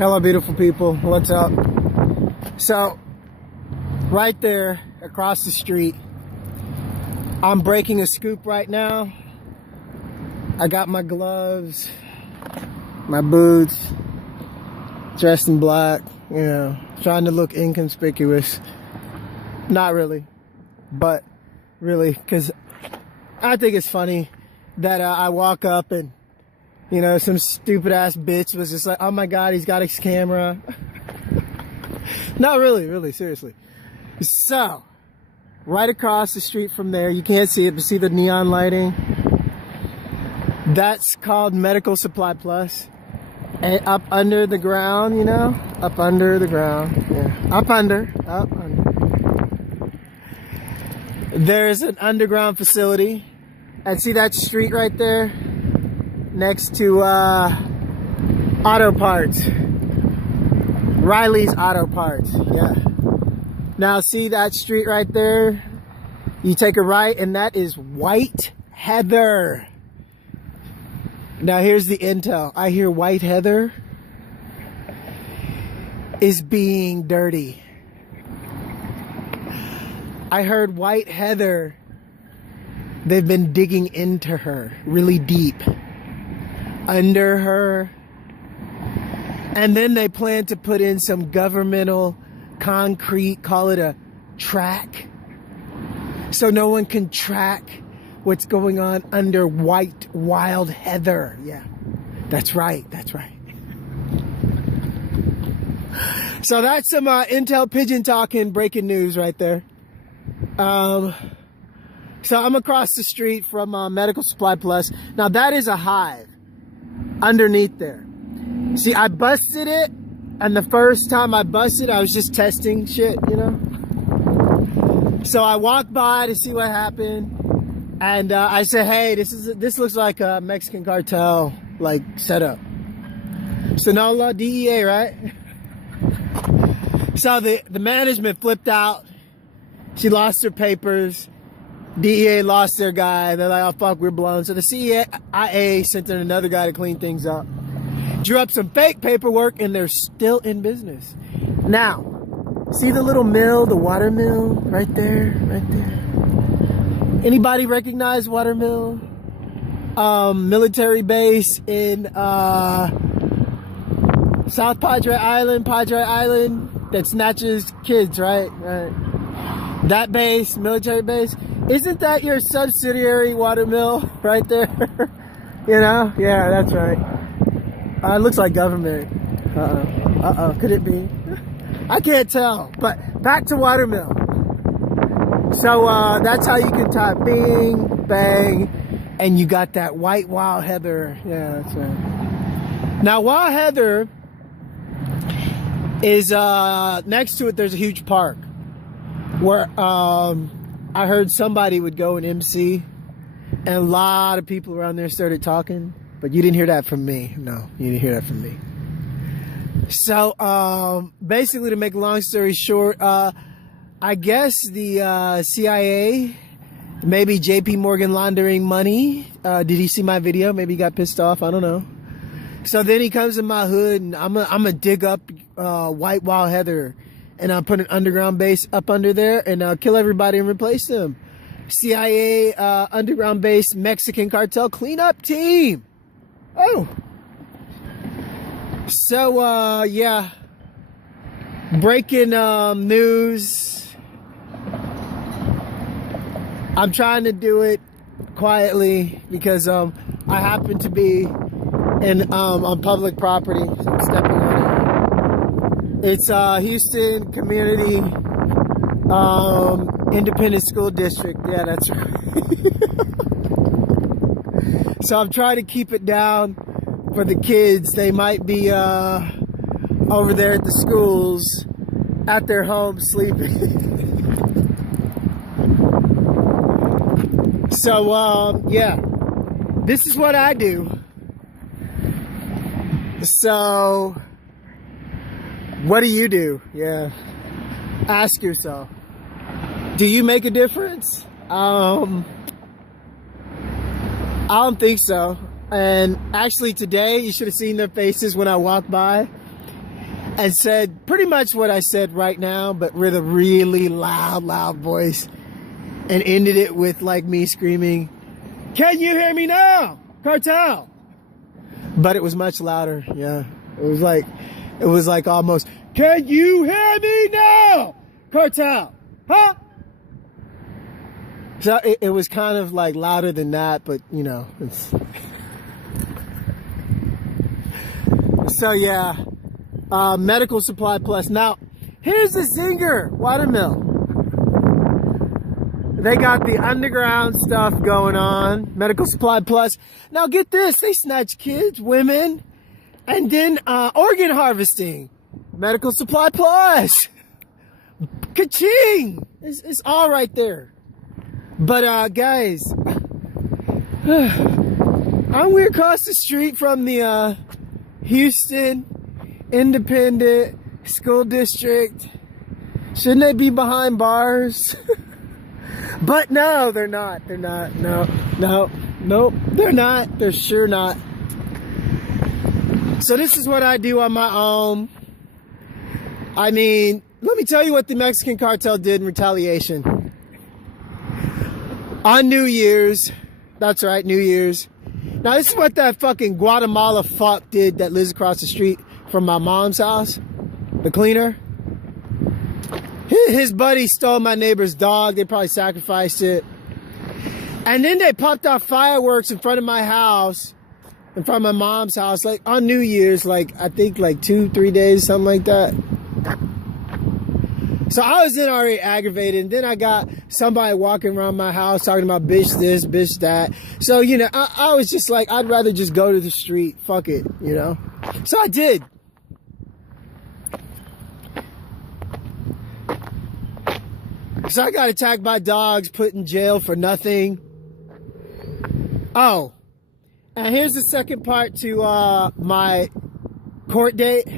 Hello, beautiful people. What's up? So, right there across the street, I'm breaking a scoop right now. I got my gloves, my boots, dressed in black, you know, trying to look inconspicuous. Not really, but really, because I think it's funny that I walk up and, you know, some stupid ass bitch was just like, oh my God, he's got his camera. Not really, really, seriously. So, right across the street from there, you can't see it, but see the neon lighting? That's called Medical Supply Plus. And up under the ground, you know? Up under the ground. Yeah. Up under. There's an underground facility. And see that street right there? Next to Auto Parts. Riley's Auto Parts. Yeah. Now see that street right there? You take a right and that is White Heather. Now here's the intel. I hear White Heather is being dirty. I heard White Heather, they've been digging into her really deep. Under her. And then they plan to put in some governmental concrete, call it a track. So no one can track what's going on under White Wild Heather. Yeah, that's right, that's right. So that's some intel pigeon talking, breaking news right there. So I'm across the street from Medical Supply Plus. Now that is a Hive underneath there. See, I busted it, and the first time I busted, I was just testing shit, you know? So I walked by to see what happened. And I said, hey, this looks like a Mexican cartel, like, setup. So no law, DEA, right? So the management flipped out. She lost her papers. DEA lost their guy. They're like, oh, fuck, we're blown. So the CIA sent in another guy to clean things up. Drew up some fake paperwork, and they're still in business. Now, see the little mill, the water mill, right there, right there. Anybody recognize Watermill? Military base in South Padre Island, that snatches kids, right? That base, military base. Isn't that your subsidiary Watermill right there? You know? Yeah, that's right. It looks like government. Could it be? I can't tell. But back to Watermill. So that's how you can type bing, bang, and you got that White Wild Heather. Yeah, that's right. Now, Wild Heather is next to it, there's a huge park where I heard somebody would go and MC, and a lot of people around there started talking, but you didn't hear that from me. No, you didn't hear that from me. So basically, to make a long story short, I guess the CIA, maybe JP Morgan laundering money. Did he see my video? Maybe he got pissed off. I don't know. So then he comes in my hood, and I'm gonna dig up White Wild Heather, and I'll put an underground base up under there, and I'll kill everybody and replace them. CIA underground base Mexican cartel cleanup team. Oh. So yeah, breaking news. I'm trying to do it quietly because I happen to be on public property. So I'm stepping on it. It's Houston Community Independent School District. Yeah, that's right. So I'm trying to keep it down for the kids. They might be over there at the schools, at their homes sleeping. So, yeah, this is what I do. So, what do you do? Yeah, ask yourself. Do you make a difference? I don't think so. And actually today, you should have seen their faces when I walked by. and said pretty much what I said right now, but with a really loud voice, and ended it with like me screaming, "Can you hear me now, Cartel?" But it was much louder. Yeah, it was like almost, "Can you hear me now, Cartel? Huh?" So it was kind of like louder than that, but you know, it's. So yeah, Medical Supply Plus. Now, here's the zinger, Watermill. They got the underground stuff going on, Medical Supply Plus. Now get this, they snatch kids, women, and then organ harvesting, Medical Supply Plus. Ka-ching! It's all right there. But guys, aren't we across the street from the Houston Independent School District? Shouldn't they be behind bars? But no, they're not. They're not. No, they're not. They're sure not. So this is what I do on my own. I mean, let me tell you what the Mexican cartel did in retaliation. On New Year's, that's right, New Year's. Now this is what that fucking Guatemala fuck did that lives across the street from my mom's house, the cleaner. His buddy stole my neighbor's dog. They probably sacrificed it. And then they popped off fireworks in front of my house, in front of my mom's house, like on New Year's, like I think like 2-3 days, something like that. So I was then already aggravated, and then I got somebody walking around my house talking about bitch this, bitch that. So, you know, I was just like, I'd rather just go to the street. Fuck it, you know? So I did. So I got attacked by dogs, put in jail for nothing. Oh, and here's the second part to my court date.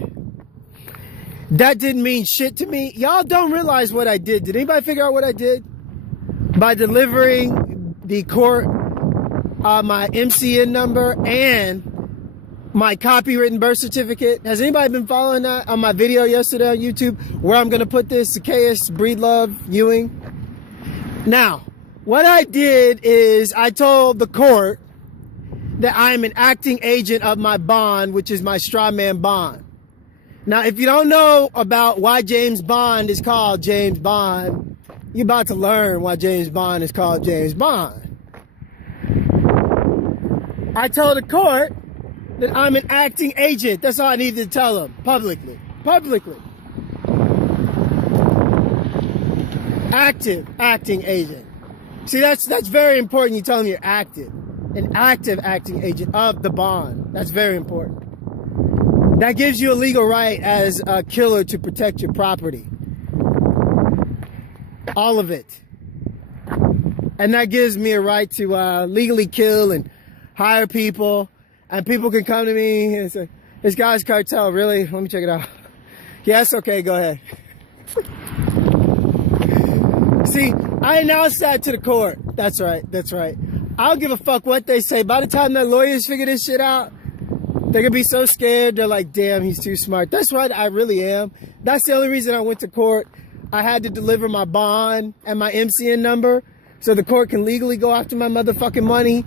That didn't mean shit to me. Y'all don't realize what I did. Did anybody figure out what I did? By delivering the court my MCN number and my copywritten birth certificate. Has anybody been following that on my video yesterday on YouTube where I'm going to put this, Zacchaeus Breedlove Ewing? Now, what I did is I told the court that I'm an acting agent of my bond, which is my straw man bond. Now, if you don't know about why James Bond is called James Bond, you're about to learn why James Bond is called James Bond. I told the court that I'm an acting agent. That's all I needed to tell them publicly. Acting agent. See, that's very important. You tell them you're active. An active acting agent of the bond. That's very important. That gives you a legal right as a killer to protect your property. All of it. And that gives me a right to legally kill and hire people. And people can come to me and say, "This guy's Cartel, really? Let me check it out." Yes, okay, go ahead. See, I announced that to the court. That's right. I don't give a fuck what they say. By the time the lawyers figure this shit out, they're gonna be so scared. They're like, "Damn, he's too smart." That's right, I really am. That's the only reason I went to court. I had to deliver my bond and my MCN number so the court can legally go after my motherfucking money.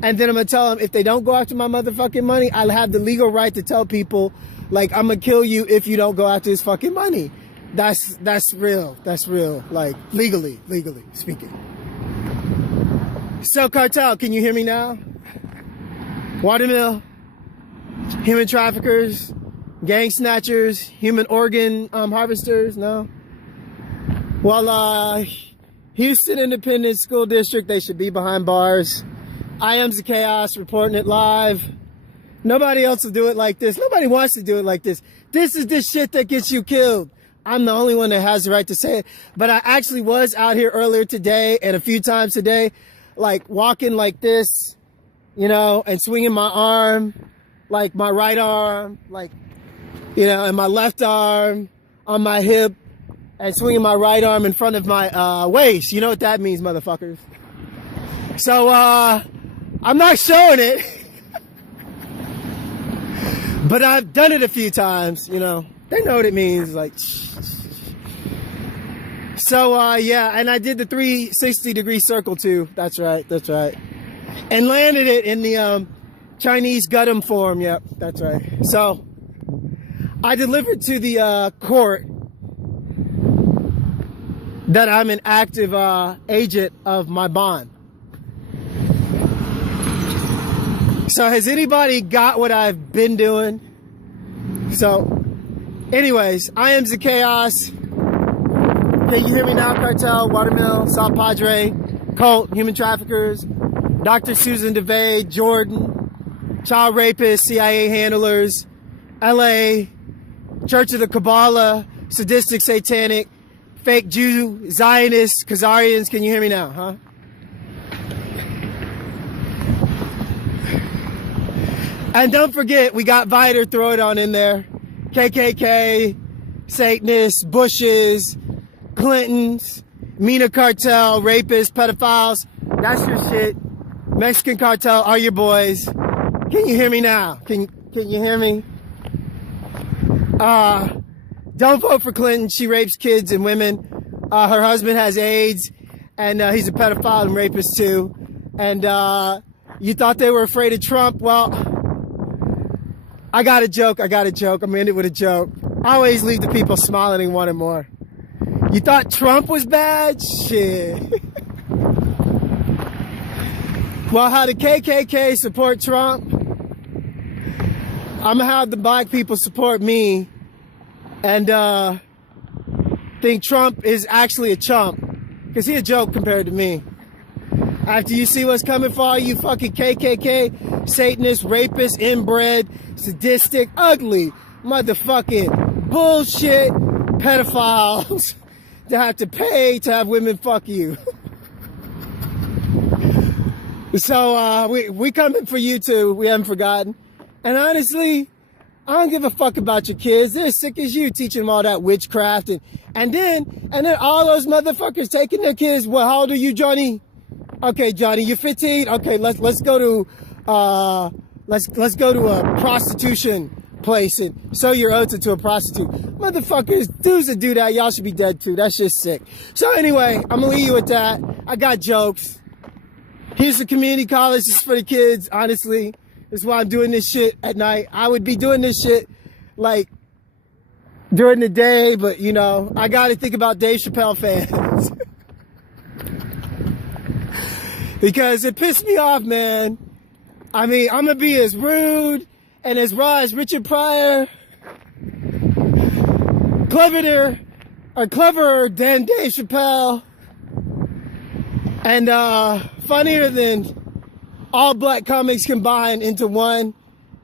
And then I'm gonna tell them if they don't go after my motherfucking money, I'll have the legal right to tell people, like, I'm gonna kill you if you don't go after his fucking money. That's real. That's real. Like, legally speaking. So, Cartel, can you hear me now? Watermill, human traffickers, gang snatchers, human organ harvesters, no? Well, Houston Independent School District, they should be behind bars. I am Zacchaeus, reporting it live. Nobody else will do it like this. Nobody wants to do it like this. This is the shit that gets you killed. I'm the only one that has the right to say it. But I actually was out here earlier today and a few times today, like walking like this, you know, and swinging my arm, like my right arm, like, you know, and my left arm on my hip, and swinging my right arm in front of my waist. You know what that means, motherfuckers. So, I'm not showing it, but I've done it a few times, you know. They know what it means. Like, so, yeah, and I did the 360-degree circle too. That's right. That's right. And landed it in the Chinese Gundam form. Yep, that's right. So I delivered to the court that I'm an active agent of my bond. So has anybody got what I've been doing? So anyways, I am the Chaos. Can you hear me now? Cartel, Watermill, South Padre, Cult, Human Traffickers, Dr. Susan DeVay, Jordan, Child Rapists, CIA Handlers, LA, Church of the Kabbalah, Sadistic Satanic, Fake Jew, Zionists, Khazarians. Can you hear me now, huh? And don't forget, we got Viter, throw it on in there. KKK, Satanists, Bushes, Clintons, Mina Cartel, rapists, pedophiles. That's your shit. Mexican Cartel are your boys. Can you hear me now? Can you hear me? Don't vote for Clinton. She rapes kids and women. Her husband has AIDS, and he's a pedophile and rapist too. And you thought they were afraid of Trump? Well, I got a joke. I'm gonna end it with a joke. I always leave the people smiling and wanting more. You thought Trump was bad? Shit. Well, how the KKK support Trump, I'm gonna have the black people support me and think Trump is actually a chump, because he a joke compared to me. After you see what's coming for all you fucking KKK, Satanists, rapists, inbred, sadistic, ugly, motherfucking bullshit pedophiles to have to pay to have women fuck you. So we coming for you too. We haven't forgotten. And honestly, I don't give a fuck about your kids. They're as sick as you, teaching them all that witchcraft and then all those motherfuckers taking their kids. Well, how old are you, Johnny? Okay, Johnny, you're 15. Okay, let's go to let's go to a prostitution place and sew your oats into a prostitute. Motherfuckers, dudes that do that, y'all should be dead too. That's just sick. So anyway, I'm gonna leave you with that. I got jokes. Here's the community college. This is for the kids, honestly. This is why I'm doing this shit at night. I would be doing this shit like during the day, but you know, I gotta think about Dave Chappelle fans. Because it pissed me off, man. I mean, I'm gonna be as rude and as raw as Richard Pryor, cleverer than Dave Chappelle, and funnier than all black comics combined into one,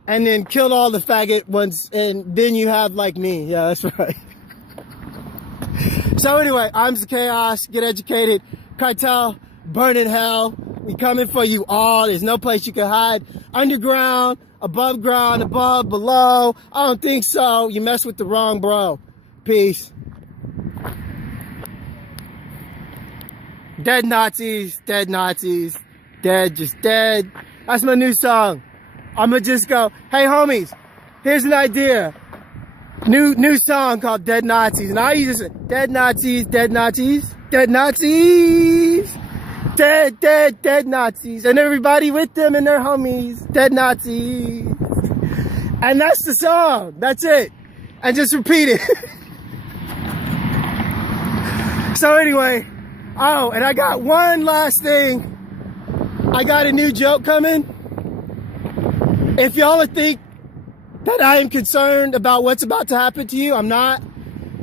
and then killed all the faggot ones, and then you have like me. Yeah, that's right. So anyway, I'm the Chaos. Get educated. Cartel, burn in hell. We coming for you all. There's no place you can hide. Underground, above ground, above, below. I don't think so. You mess with the wrong bro. Peace. Dead Nazis, dead Nazis, dead, just dead. That's my new song. I'ma just go, hey homies, here's an idea. New song called Dead Nazis. And I use this, dead Nazis, dead Nazis, dead Nazis. Dead, dead, dead Nazis. And everybody with them and their homies. Dead Nazis. And that's the song. That's it. And just repeat it. So anyway. Oh, and I got one last thing. I got a new joke coming. If y'all think that I am concerned about what's about to happen to you, I'm not.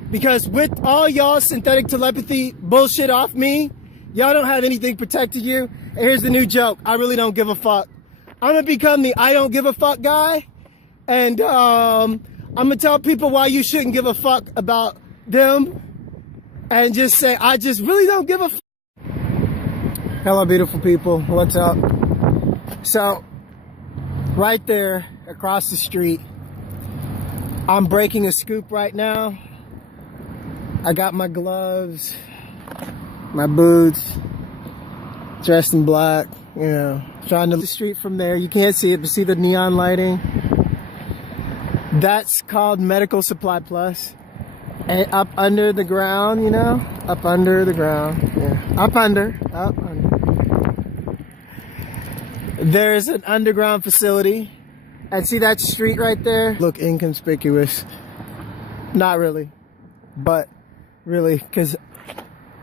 Because with all y'all synthetic telepathy bullshit off me, y'all don't have anything protecting you. And here's the new joke. I really don't give a fuck. I'm going to become the I don't give a fuck guy. And I'm going to tell people why you shouldn't give a fuck about them. And just say, I just really don't give a fuck. Hello, beautiful people. What's up? So, right there across the street, I'm breaking a scoop right now. I got my gloves, my boots, dressed in black, you know, trying to the street from there. You can't see it, but see the neon lighting? That's called Medical Supply Plus. And up under the ground, you know? Up under the ground. Yeah. Up under. There's an underground facility. And see that street right there? Look inconspicuous. Not really. But really, because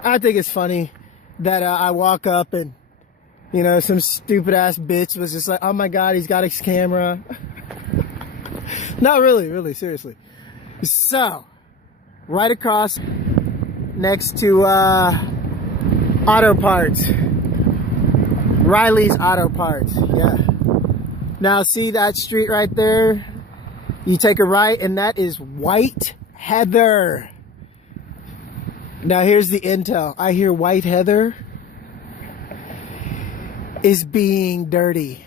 I think it's funny that I walk up and, you know, some stupid ass bitch was just like, oh my God, he's got his camera. Not really, really, seriously. So, right across next to Auto Parts. Riley's Auto Parts, yeah. Now see that street right there? You take a right and that is White Heather. Now here's the intel. I hear White Heather is being dirty.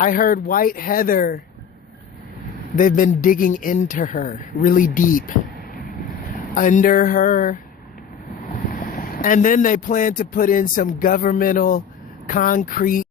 I heard White Heather, they've been digging into her really deep, under her, and then they plan to put in some governmental concrete